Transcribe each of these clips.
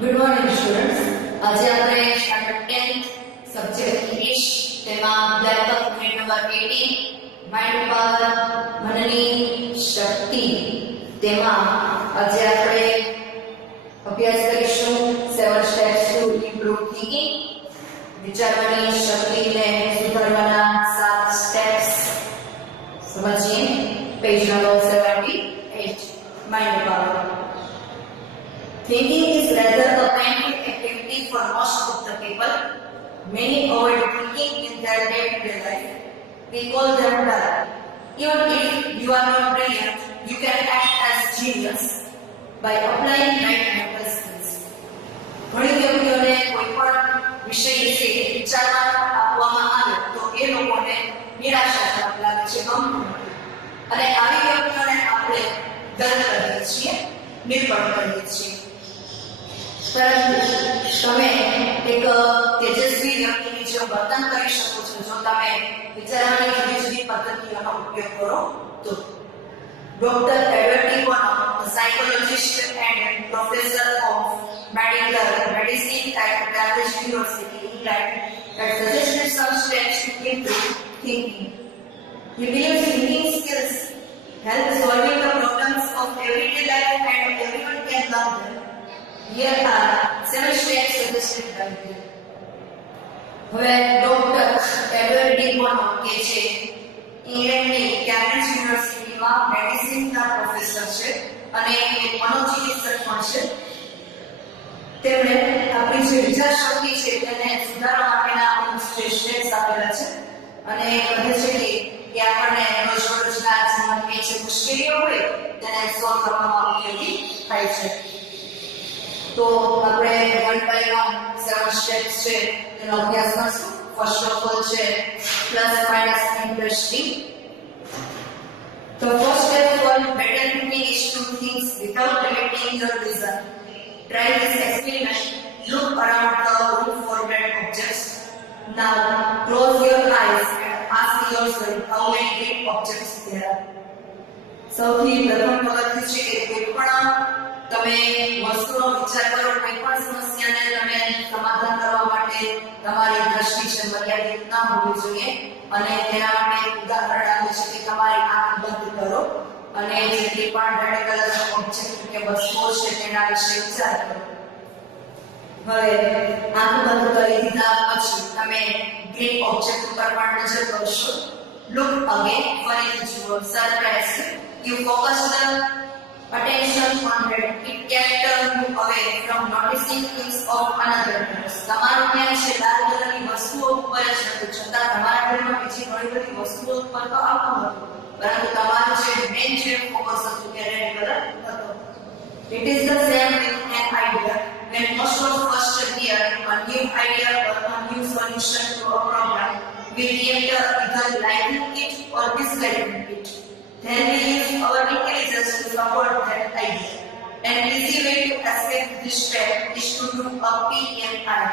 Good morning students. આજે આપણે standard 10th subject English તેમાં વ્યાકરણ યુનિટ નંબર 18 માઇન્ડ પાવર મનની શક્તિ તેમાં આજે આપણે અભ્યાસ કરીશું 7 steps to improve thinking વિચારવાની શક્તિને સુધારવાના 7 steps સમજીએ page number 78 mind power. Thinking is rather a painful activity for most of the people. Many avoid thinking in their day-to-day life. We call them dull. Even if you are not brilliant, you can act as genius by applying right mental skills. ઘણી વ્યક્તિઓને કોઈ પણ વિષય વિશે વિચારવા આપવામાં આવે તો એ લોકોને નિરાશાજનક લાગે છે, ગમતું નથી. અને આવી વ્યક્તિઓને આપણે ડર કરીએ છીએ, નિર્બળ કરીએ છીએ. પરંતુ તમે એક તેજસ્વી વ્યક્તિની જેમ વર્તન કરી શકો છો જો તમે વિચારવાની જુદી જુદી પદ્ધતિઓનો ઉપયોગ કરો તો. Doctor Edward de Bono, a psychologist and professor of medicine at Cambridge University, England, had suggested some steps to improve thinking. He believes thinking skills help solving the problems of everyday life and everyone can learn them. Here are 7 steps suggested by him. હવે doctor Edward D Bono કે છે ઇંગ્લેન્ડની Cambridge યુનિવર્સિટીમાં મેડિસિનના professor છે અને એક મનોચિકિત્સક પણ છે. તેમણે આપણી જે વિચાર શક્તિ છે તેને સુધારવા માટેના અમુક સ્ટેપ્સ આપેલા છે અને કહે છે કે આપણને રોજબરોજના જીવનની જે મુશ્કેલીઓ હોય તેને સોલ્વ કરવામાં ઉપયોગી થાય છે. તો આપણે વન બાય વન 7 સ્ટેપ્સ છે તેનો અભ્યાસ કરશું. ફર્સ્ટ ઓફ ઓલ છે plus minus interesting. The first step for better thinking is to think without limiting your vision. Try this experiment. Look around the room for red objects. Now close your eyes and ask yourself how many red objects there are. સૌથી પ્રથમ પગથિયું છે કે કોઈ પણ તમે વસ્તુનો વિચાર કરો, કોઈ પણ સમસ્યાને તમે સમાધાન કરવા માટે તમારી દ્રષ્ટિ છે મર્યાદિત ન હોવી જોઈએ અને તેના માટે ઉદાહરણ આપે છે કે તમારી આંખ બંધ કરો અને જેટલી પણ રેડ કલરના ઓબ્જેક્ટ કે વસ્તુઓ છે તેના વિશે વિચાર કરો. હવે આંખ બંધ કરી દીધા પછી તમે ગ્રીન ઓબ્જેક્ટ ઉપર પણ નજર કરશો. Look again, ફરીથી જુઓ. Surprise, you focus the attention on red. It can turn you away from noticing things of another color. તમારું ધ્યાન છે લાલ કલરની વસ્તુઓ ઉપર જ હતું, છતાં તમારા ધ્યાનમાં બીજી ઘણી બધી વસ્તુઓ ઉપર તો આવતું હતું, પરંતુ તમારું જે મેઇન છે ફોકસ હતું કે રેડ કલર હતો. It is the same with an idea. When most of us hear a new idea or a new solution to a problem, we either liking it or disliking it. Then we use our intelligence to support that idea. An easy way to escape this trap is to do a PMI.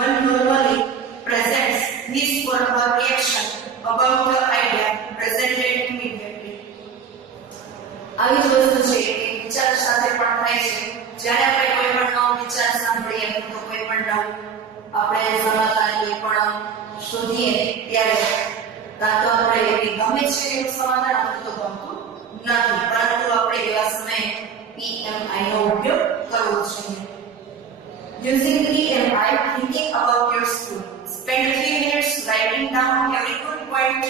One normally presents his or her reaction about the idea presented immediately. આવી જ વસ્તુ છે કે વિચાર સાથે પણ થાય છે. જ્યારે આપણે કોઈ પણ નવો વિચાર સાંભળીએ તો કોઈ પણ નવું આપણે સમાધાન કોઈ પણ શોધીએ ત્યારે કાં તો આપણે એ ગમે છે એવું સમાધાન આપણને તો ગમતું નથી, પરંતુ આપણે એવા સમયે PMI નો ઉપયોગ કરવો જોઈએ. Using PMI, thinking about your school. Spend 3 minutes writing down every good point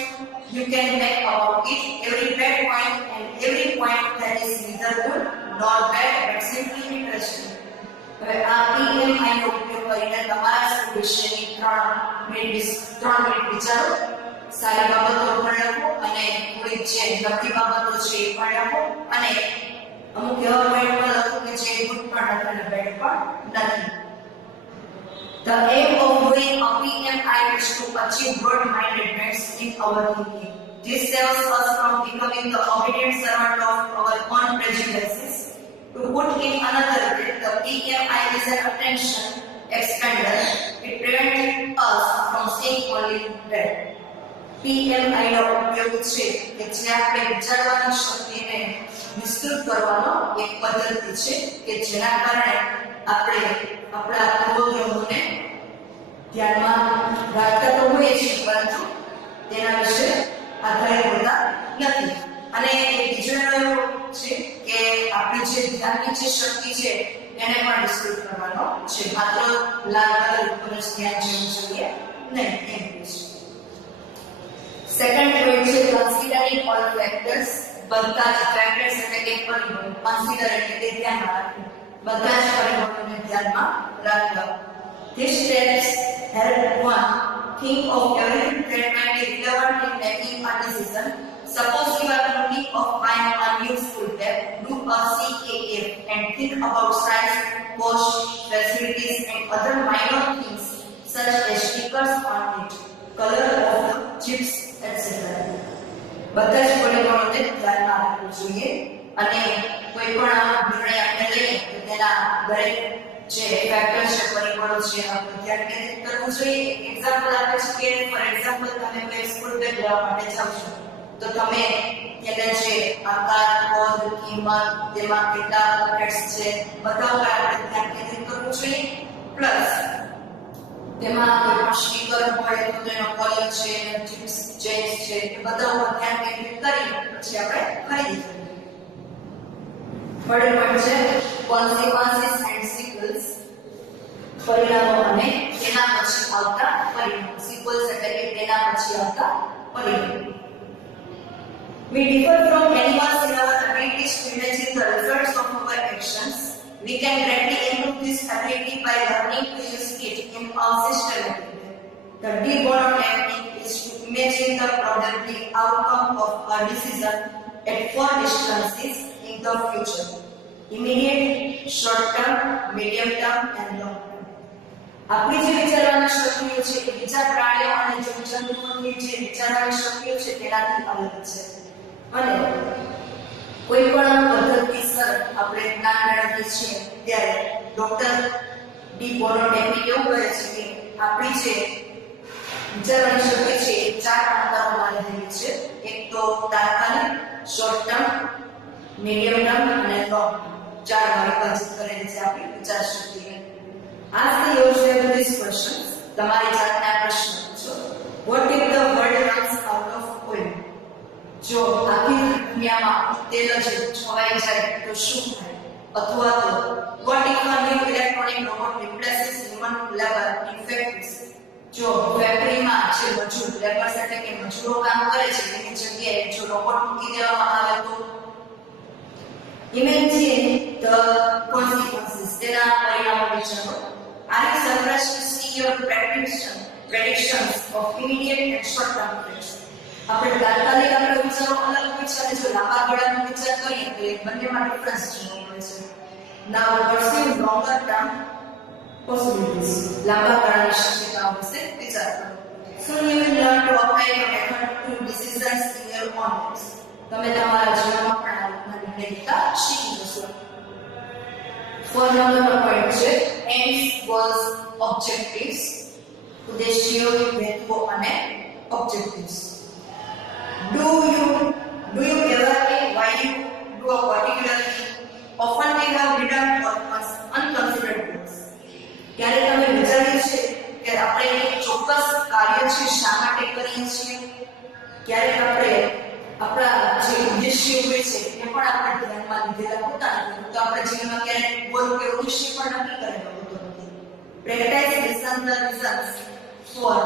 you can make about it, every bad point and every point that is neither good nor bad but simply interesting. હવે આ PMI નો ઉપયોગ કરીને તમારા school વિશેની 3 minute વિચારો. સારી બાબતો પણ લખો અને થોડી જે નબળી બાબતો છે એ પણ લખો અને અમુક એવા પોઈન્ટ પણ લખો કે જે ગુડ પણ નથી અને બેડ પણ નથી. The aim of doing a PMI is to achieve broad-mindedness in our thinking. This saves us from becoming the obedient servant of our own prejudices. To put in another way, the PMI is an attention expander. It prevents us from seeing only red. PMI નો ઉપયોગ છે કે જે આપણે વિચારવાની શક્તિને વિસ્તૃત કરવાનો એક પદ્ધતિ છે કે જેના કારણે આપણે આપણા પૂર્વગ્રહોને ધ્યાનમાં રાખતા તો હોઈએ છીએ, પરંતુ તેના વિશે આધારિત હોતા નથી. અને બીજો એવો છે કે આપણી જે ધ્યાનની જે શક્તિ છે એને પણ વિસ્તૃત કરવાનો છે. માત્ર લાલ કલર ઉપર જ ધ્યાન જવું જોઈએ નહીં, એમ છે. સેકન્ડ પોઈન્ટ છે કન્સિડરિંગ ઓલ ફેક્ટર્સ. બધા જ ફેક્ટર્સ એટલે કે પરિબળો, કન્સિડર એટલે કે ધ્યાનમાં રાખવું, બધા જ પરિબળોને ધ્યાનમાં રાખવા. These steps help one think of everything that might be relevant in making a decision. Suppose you are thinking of buying a new school bag, do a CAF and think about size, cost, facilities and other minor things such as stickers on it, color of the chips, etc. બધા જ પરિબળોને ધ્યાનમાં રાખવું જોઈએ અને કોઈ પણ નિર્ણય આપણે લઈએ તો તેના દરેક જે ફેક્ટર છે, પરિબળો છે, આપણે ધ્યાન કેન્દ્રિત કરવું જોઈએ. એક્ઝામ્પલ આપે છે કે ફોર એક્ઝામ્પલ તમે કોઈ સ્કૂલ બેગ લેવા માટે જાવ છો તો તમે તેને જે આકાર, કદ, કિંમત, તેમાં કેટલા પોકેટ્સ છે, બધા ઉપર આપણે ધ્યાન કેન્દ્રિત કરવું જોઈએ. પ્લસ તેમાં કોઈ પણ સ્ટીકર હોય તો તેનો કલર છે, ચિપ્સ ચેન્જ છે, એ બધા ઉપર ધ્યાન કેન્દ્રિત કરી પછી આપણે ખરીદી કરવી. થર્ડ પોઈન્ટ છે કોન્સિક્વન્સીસ એન્ડ સિક્વલ્સ. પરિણામો અને તેના પછી આવતા પરિણામો. સિક્વલ્સ એટલે કે તેના પછી આવતા પરિણામો. We differ from animals in our abilities to imagine the results of our actions. We can greatly improve this ability by learning to use it in a systematic way. The de Bono technique is to imagine the probable outcome of a decision at 4 distances in the future: immediate, short term, medium term and long term. આપણી જે વિચારવાની શક્તિઓ છે એ બીજા પ્રાણીઓ અને જીવજંતુઓની જે વિચારવાની શક્તિઓ છે તેનાથી અલગ છે. અને કોઈ પણ પદ્ધતિસર આપણે જ્ઞાન મેળવીએ છીએ ત્યારે ડોક્ટર ડી બોનો ટેકનિક એવું કહે છે કે આપણી જે વિચારવાની શક્તિ છે એ 4 અંતરોમાં રહેલી છે. એક તો તાત્કાલિક, શોર્ટ ટર્મ, મીડિયમ ટર્મ અને લોંગ ટર્મ. 4 માં વિભાજિત કરેલી છે આપણી વિચાર શક્તિને. Ask yourself these questions. તમારી જાતને આ પ્રશ્ન પૂછો. What if the world runs out of oil? જો આખી દુનિયામાં તેલ જ છવાઈ જાય તો શું થાય? અથવા તો what if a new electronic robot replaces human labor in factories? જો ફેક્ટરીમાં જે મજૂર લેબર્સ એટલે કે મજૂરો કામ કરે છે તેની જગ્યાએ જો રોબોટ મૂકી દેવામાં આવે તો imagine the consequences. તેના પરિણામો વિચારો. Are you surprised to see your predictions of immediate and short term effects? આપણે તાત્કાલિક આપણે વિચારો અલગ વિચારે જો લાંબા ગાળાનો વિચાર કરીએ તો એ બંનેમાં ડિફરન્સ જોવા મળે છે. Now pursue longer term possibilities. લાંબા ગાળાની શક્યતાઓ વિશે વિચાર કરો. Soon you will learn to apply your method to decisions in your own lives. તમે તમારા જીવનમાં પણ આ રીતના નિર્ણય લેતા શીખી જશો. ફોર નંબરનો પોઈન્ટ છે aims, goals, objectives. ઉદ્દેશ્યો, હેતુઓ અને objectives. Do you ever think why you do a particular thing? Often we have written or unconsidered goals. ત્યારે તમે વિચાર્યું છે કે આપણે એક ચોક્કસ કાર્ય છે શા માટે કરીએ છીએ? ક્યારેક આપણે આપણા જે ઉદ્દેશ્ય હોય છે એ પણ આપણે ધ્યાનમાં લીધેલા હોતા નથી, તો આપણે જીવનમાં ક્યારેક ગોલ કે ઉદ્દેશ્ય પણ નક્કી કરેલો હોતો નથી. Practice listen the reasons for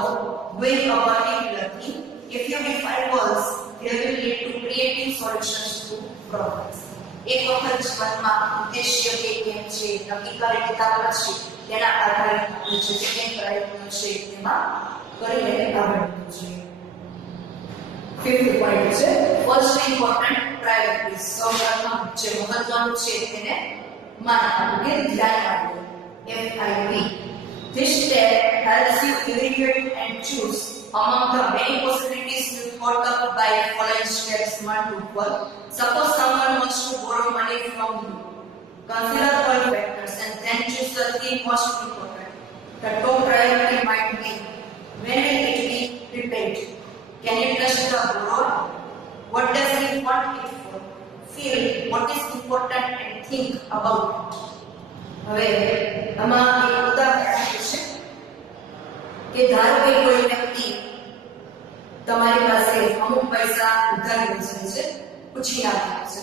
doing a particular thing. If you define goals, they will lead to creative solutions to problems. એક વખત જીવનમાં ઉદ્દેશ્ય કે કેમ છે નક્કી કરી લીધા પછી તેના આધારે આપણે જે કંઈ પ્રયત્નો છે તેમાં કરીને આગળ વધવું જોઈએ. ફિફ્થ પોઈન્ટ છે ફર્સ્ટ ઇમ્પોર્ટન્ટ પ્રાયોરિટીઝ. સૌપ્રથમ જે મહત્વનું છે તેને માન આપવું કે ધ્યાન આપવું. FIP. This step helps you evaluate and choose among the many possibilities you thought of by following steps 1 to 12. Suppose someone wants to borrow money from you. Consider all factors and then choose the 3 most important. The top priority might be when will it be repaid? Can you trust the borrower? What does he want it for? Feel what is important and think about it. હવે આમાં એક ઉદાહરણ આપે છે કે ધારો કે કોઈ વ્યક્તિ તમારી પાસે અમુક પૈસા ઉધાર લઈ છે, પૂછી નાખે છે,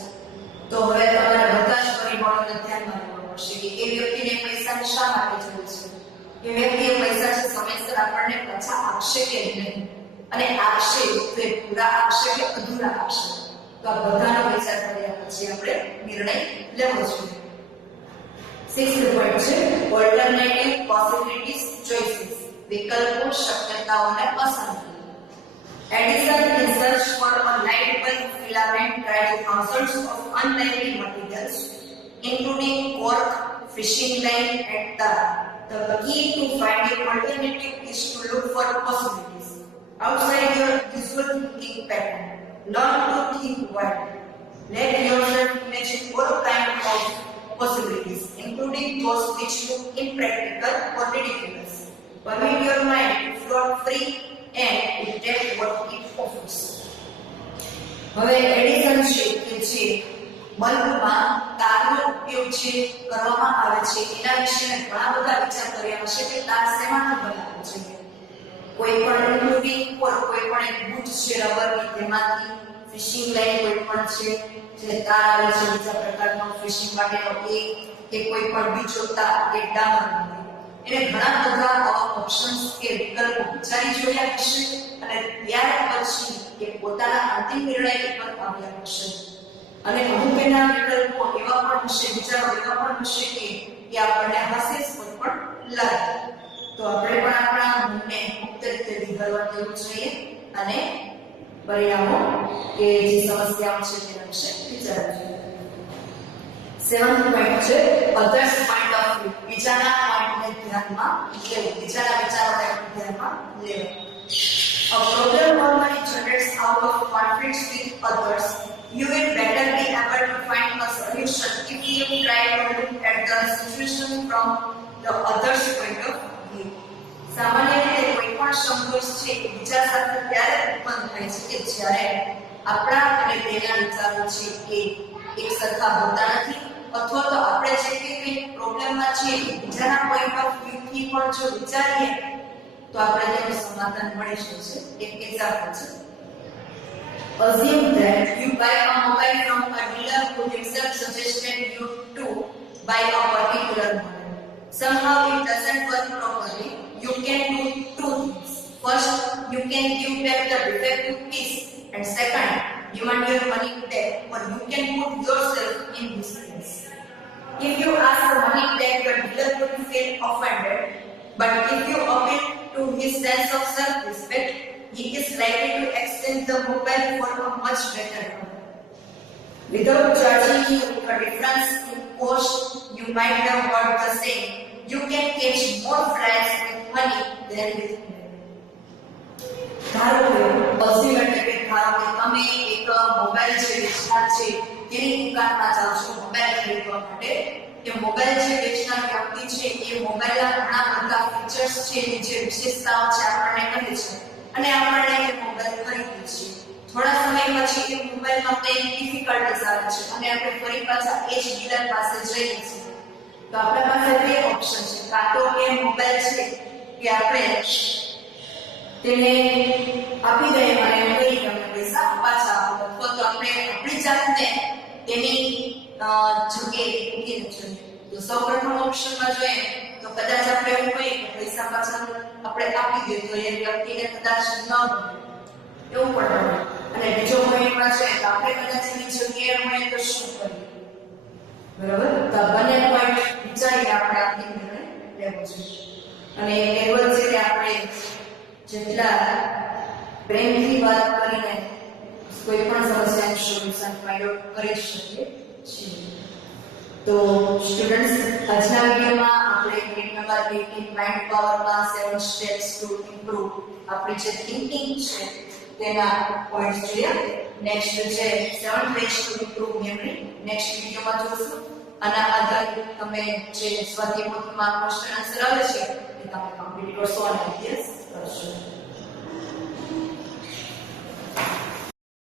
તો હવે તમારે બધા જ પરિબળોને ધ્યાનમાં લેવા પડશે કે એ વ્યક્તિને પૈસા શા માટે જરૂર છે, એ વ્યક્તિ એ પૈસા છે સમયસર આપણને પાછા આપશે કે નહીં, અને આપશે તો એ પૂરા આપશે કે અધૂરા આપશે, તો આ બધાનો વિચાર કર્યા પછી આપણે નિર્ણય લેવો જોઈએ. 6th પોઈન્ટ છે ઓલ્ટરનેટિવ પોસિબિલિટીઝ ચોઇસીસ, વિકલ્પો શક્યતાઓને પસંદ કરવી. Edison in search for a light bulb filament tried thousands of unlikely materials including cork, fishing line and tar. The key to finding alternative is to look for possibilities outside your usual thinking pattern. Learn to think wide. Let yourself imagine all kinds of possibilities, including those which look impractical or ridiculous. Permit your mind to float free and it takes what it offers. હવે Edison છે કે જે બલ્બમાં તારનો ઉપયોગ છે કરવામાં આવે છે એના વિશે ઘણા બધા વિચાર કર્યા હશે કે તાર શેમાંથી બનાવવો છે. કોઈ પણ ઇન્ક્લુડિંગ કોઈ પણ એક બૂટ છે રબરની, તેમાંથી ફિશિંગ લાઇન કોઈ પણ છે જે તાર આવે છે, બીજા પ્રકારનો ફિશિંગ માટેનો કે કોઈ પણ બીજો તાર કે ડામર, એને ઘણા બધા ઓપ્શન્સ કે વિકલ્પો વિચારી જોયા હશે અને ત્યાર પછી એ પોતાના અંતિમ નિર્ણય પર આવ્યા હશે. અને અમુક એના વિકલ્પો એવા પણ હશે, વિચારો એવા પણ હશે કે એ આપણને હાસ્યાસ્પદ પણ લાગે. તો આપણે પણ આપણા મનને મુક્ત રીતે વિચારવા દેવું જોઈએ અને પરિણામો કે જે સમસ્યાઓ છે તેના વિશે વિચારવું જોઈએ. 7th પોઈન્ટ છે અધર્સ પોઈન્ટ ઓફ વ્યૂ, બીજાના પોઈન્ટને ધ્યાનમાં લેવું, બીજાના વિચારોને ધ્યાનમાં લેવું. A problem normally generates out of conflicts with others. You will better be able to find a solution if you try to look at the situation from the other's point of view. સામાન્ય રીતે કોઈ પણ સંઘર્ષ છે એ બીજા સાથે ત્યારે ઉત્પન્ન થાય છે કે જ્યારે આપણા અને તેના વિચારો છે એ એક સરખા હોતા નથી, અથવા તો આપણે જે કે પ્રોબ્લેમમાં છે બીજાના પોઈન્ટ ઓફ વ્યૂ થી પણ જો વિચારીએ તો આપણે તેનું સમાધાન મળી શકશે. એક એક્ઝામ્પલ છે, assume that you buy a mobile from a dealer who himself suggested you to buy a particular model. Somehow it doesn't work properly. You can do two things. First, you can give back the defective piece, and second, demand your money back, or you can put yourself in this place. If you ask for money back, the dealer will feel offended, but if you appeal to his sense of self-respect, he is likely to exchange the mobile for a much better one. Without charging you a difference in cost, you might have heard the saying, you can catch more flies with money than with money. ધારો કે assume એટલે કે ધારો કે તમે એક mobile જે વેચનાર છે તેની દુકાનમાં જાઓ છો મોબાઈલ ખરીદવા માટે. એ મોબાઈલ જે વેચનાર વ્યક્તિ છે એ મોબાઈલના ઘણા બધા ફીચર્સ છે, જે વિશેષતાઓ છે આપણને કહે છે અને આપણે એ મોબાઈલ ખરીદીએ છીએ. થોડા સમય પછી એ મોબાઈલમાં કંઈક ડિફિકલ્ટીઝ આવે છે અને આપણે ફરી પાછા એ જ ડીલર પાસે જઈએ છીએ. તો આપણા પાસે બે ઓપ્શન છે, કાં તો એ મોબાઈલ છે કે આપણે તેને આપી દઈએ અને કઈ તમને પૈસા પાછા આપો, અથવા તો આપણે આપણી જાતને તેની જગ્યાએ મૂકી જોઈએ. તો સૌપ્રથમ ઓપ્શનમાં જોઈએ તો કદાચ આપણે એવું કહીએ કે પૈસા પાછા આપણે આપી દઈએ તો એ વ્યક્તિને કદાચ ન ગમે, એવું પણ બને. અને બીજો પોઈન્ટમાં છે તો આપણે કદાચ એની જગ્યાએ હોય તો શું કરીએ, બરાબર? તો બંને પોઈન્ટ વિચારીને આપણે અંતિમ નિર્ણય લેવો જોઈએ. અને કહેવત છે કે આપણે જેટલા પ્રેમથી વાત કરીને કોઈ પણ સમસ્યાનું સોલ્યુશન ફાઇન્ડ આઉટ કરી શકીએ છીએ. તો સ્ટુડન્ટ્સ, આજના વિડીયોમાં આપણે યુનિટ નંબર 18 માઇન્ડ પાવરમાં 7 સ્ટેપ્સ ટુ ઇમ્પ્રૂવ આપણી જે થિંકિંગ છે તેના પોઈન્ટ્સ જોયા. નેક્સ્ટ છે 7 ways to improve memory, next વિડીયોમાં જોશું. આના આધારિત તમે જે સ્વાધ્યાય પોથીમાં ક્વેશ્ચન આન્સર આવે છે એ તમે કમ્પ્લીટ કરશો અને અભ્યાસ કરશો.